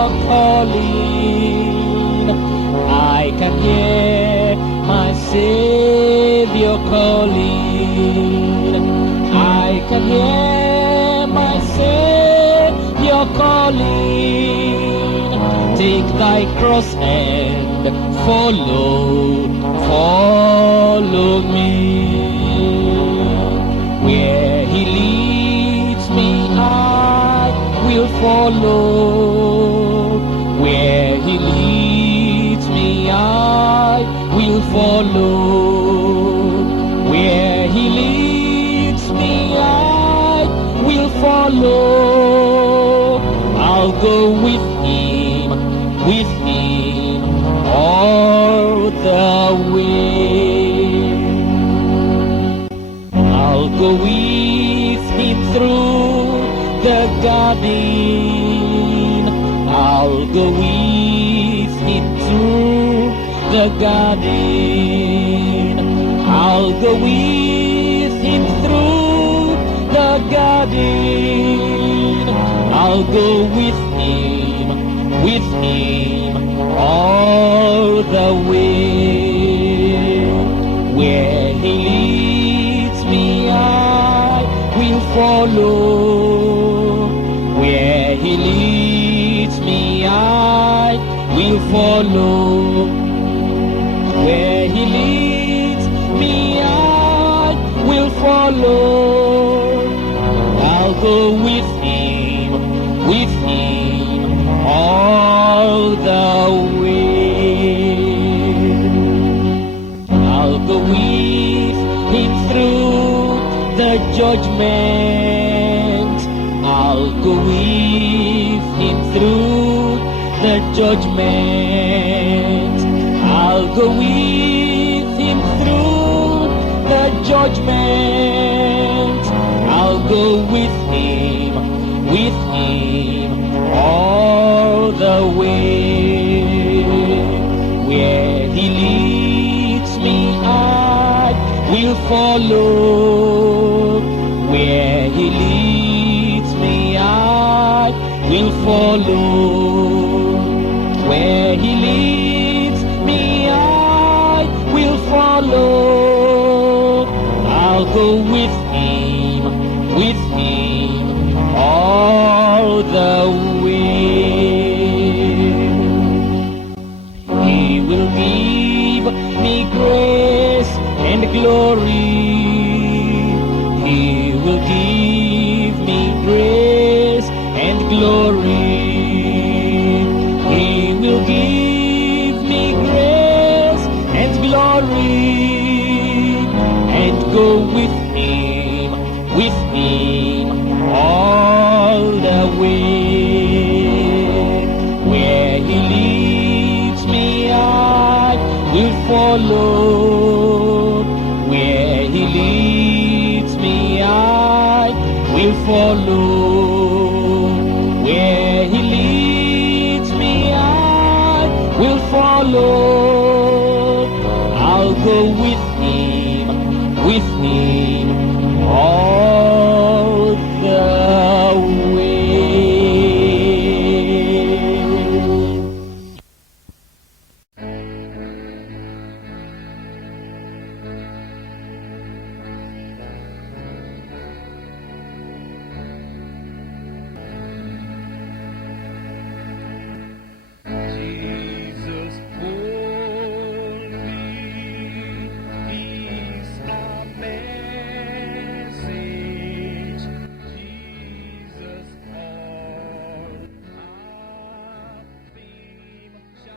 you're calling. I can hear my Savior calling. I can hear my Savior calling. Take thy cross and follow me. Where he leads me, I will follow. Where he leads me, I will follow. Where he leads me, I will follow. I'll go with him all the way. I'll go with him through the garden. I'll go with him through the garden. I'll go with him through the garden. I'll go with him all the way. Where he leads me, I will follow. Where he leads me, I will follow. Where he leads me, I will follow. I'll go with him all the way. I'll go with him through the judgment. I'll go with him through the judgment. I'll go with him through the judgment. I'll go with him all the way. Where he leads me, I will follow. Where he leads me, I will follow. Where he leads me, I will follow. I'll go with him all the way. He will give me grace and glory. He will give me grace and glory. He will give me grace and glory, and go with him all the way. Where he leads me, I will follow. Where he leads me, I will follow. Where he leads me, I will follow. I'll go with